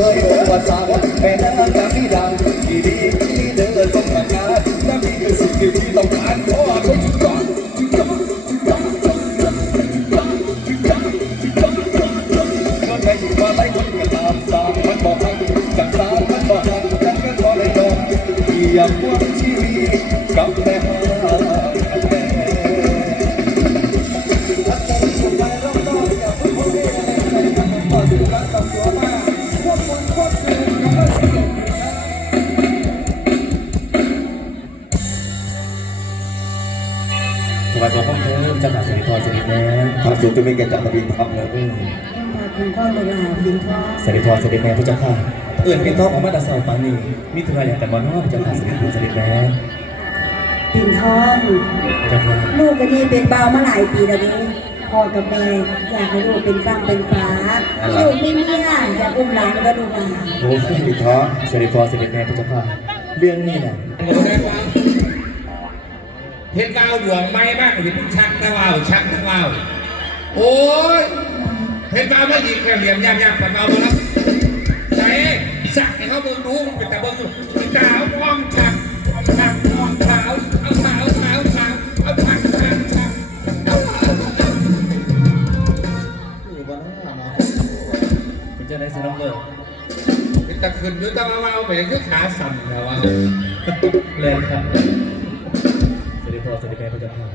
เคยบอว่าสาวแม่นางกามีดังที่ดีที่เดินสมประการและมีคือสิ่งที่พี่ต้องการขอคนจุดก่อนจุดก่อนจุดก่อนจุดก่อนจุดก่อนจุดก่อนจุดก่อนจุดก่อนก็ใครอยู่ว่าไรคนก็ตามสามมันบอกให้จากสามมันบอกให้กันก็ขอได้จบอย่าพวงชีวิตกับแม่ วายบังคมเถิดเจ้าข้าสิริพรสิริแม่ทำสูงจะไม่แก่จักรบินทำเลยอืมมาคุณพ่อเลยล่ะยิงพ่อสิริพรสิริแม่พระเจ้าข้าเอื่นเป็นท้องของมาตาสาวปานีมีธุระอย่างแต่บ่นอพระเจ้าข้าสิริพรสิริแม่ปิ่นทองลูกกันนี่เป็นเบามาหลายปีแล้วนี่พ่อกับแม่อยากให้ลูกเป็นฟังเป็นฟ้าลูกไม่เมียอยากอุ้มหลานก็ดูมาโอ้ยสิท้อสิริพรสิริแม่พระเจ้าข้าเรื่องนี้นะ เห็นวาวหลวงไม่มากเห็นชักตะวาวชักตะวาวโอ้ยเห็นวาวไม่ดีแค่เหลี่ยมยากๆปันวาวมาแล้วใจสักให้เขาเบิ่งดูมันเป็นแต่เบิ่งดูสาวมองชักชักมองขาวเอาขาวขาวขาวเอาชักชักชักเอาขาวเป็นเจ้าในสนองเบิร์เป็นตะคืนยู่ตะวาวไปคือขาสั่นแล้ววะแรงครับ สิริพรสิริแม่พระเจ้าข้า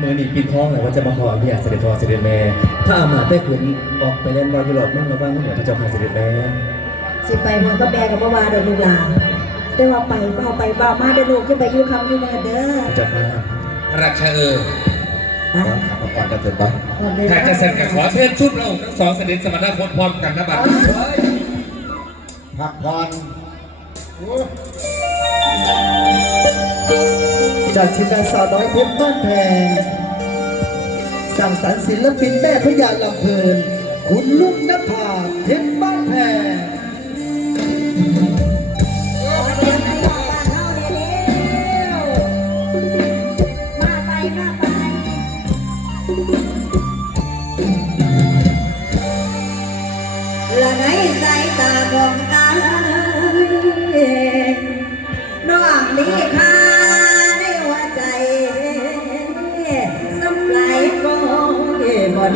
มือหนีปีนท้องเลยว่าจะมาขออนุญาตสิริพรสิริแม่ ถ้าอามาตย์ได้ขุนออกไปเล่นบอลยุโรปมั่งระวังเหนือพระเจ้าข้าสิริแม่สิไปพ่อกับแม่กับพ่อวาเดินลูกหลานได้ว่าไปเฝ้าไปเฝ้ามาได้ลูกจะไปอยู่คำอยู่เมื่อเด้อพระเจ้าข้าราชเออไปขับก่อนกันเถิดไปก่อนเลยถ้าจะเสร็จกับขอเทศชุดเราทั้งสองเสด็จสมณพลพร้อมกันนะบัดพักผ่อน จากทีมงานสาวน้อยเพชรบ้านแพงสั่งสรรค์ศิลปินแม่พญาลำเพลิน คุณลุงนภาเพชรบ้านแพงเสียงให้บอกบ้านเฮาเร็วๆมาไปมาไปละในสายตาของอา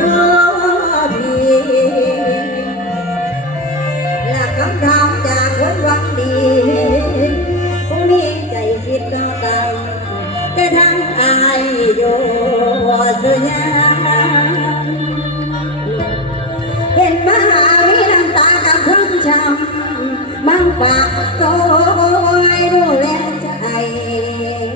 นอพี่และคำถามจากคนหวังดีคงมีใจคิดต่อกันแต่ทางอายอยู่เสียยัง